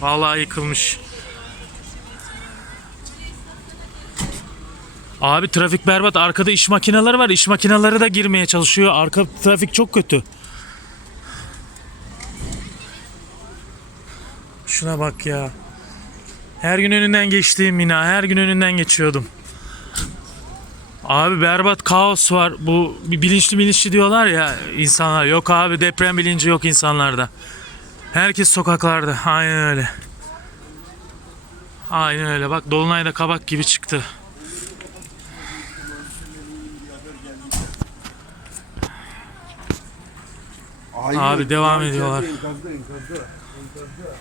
Vallahi yıkılmış. Abi trafik berbat. Arkada iş makineleri var. İş makineleri de girmeye çalışıyor. Arka trafik çok kötü. Şuna bak ya. Her gün önünden geçtiğim bina. Her gün önünden geçiyordum. Abi berbat kaos var. Bu bilinçli bilinçli diyorlar ya insanlar. Yok abi deprem bilinci yok insanlarda. Herkes sokaklarda. Aynen öyle. Aynen öyle. Bak Dolunay da kabak gibi çıktı. Hayır, Abi devam içeride, ediyorlar. Enkazda, enkazda. Enkazda.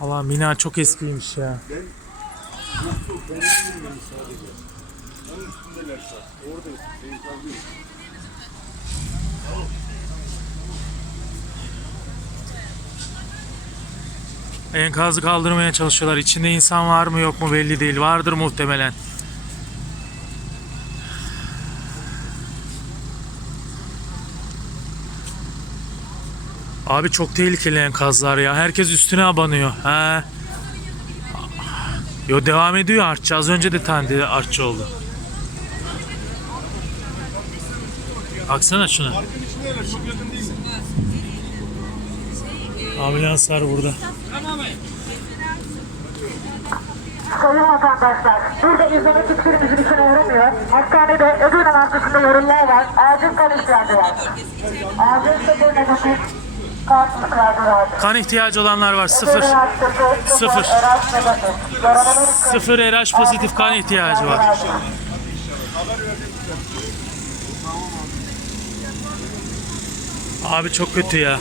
Allah bina çok eskiymiş ya. Ben Enkazı kaldırmaya çalışıyorlar. İçinde insan var mı yok mu belli değil. Vardır muhtemelen. Abi çok tehlikeli enkazlar ya. Herkes üstüne abanıyor. He. Yo devam ediyor artçı. Az önce de tane artçı oldu. Baksana şuna. Ambulans var burada. Sayın vatandaşlar, burada izleme kimsenin içine uğramıyor. Hastanede öbür üniversitesinde yorumlar var. Acil kan ihtiyacı var. Acil sıfır negatif kan ihtiyacı var. Kan ihtiyacı olanlar var. Sıfır. Sıfır. Sıfır RH pozitif kan ihtiyacı var. Abi çok kötü ya.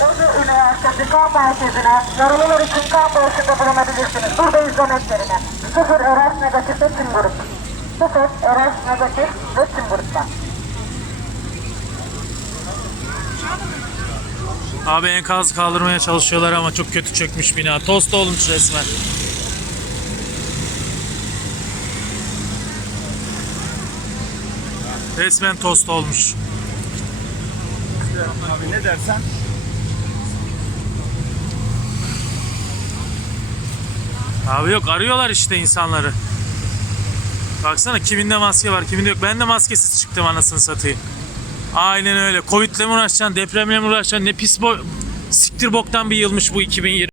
Bursa Üniversitesi kan merkezine yaralılar için kan bağışında bulunabilirsiniz. Burada izlemeklerine. Sıfır RH negatif ve tüm grup. Sıfır RH negatif ve tüm gruplar. Abi enkaz kaldırmaya çalışıyorlar ama çok kötü çökmüş bina. Tost olmuş resmen. Resmen tost olmuş. Abi ne dersen? Abi yok arıyorlar işte insanları. Baksana kiminde maske var kiminde yok. Ben de maskesiz çıktım anasını satayım. Aynen öyle. Covid'le mi uğraşacaksın, depremle mi uğraşacaksın? Ne pis bo... Siktir boktan bir yılmış bu 2020.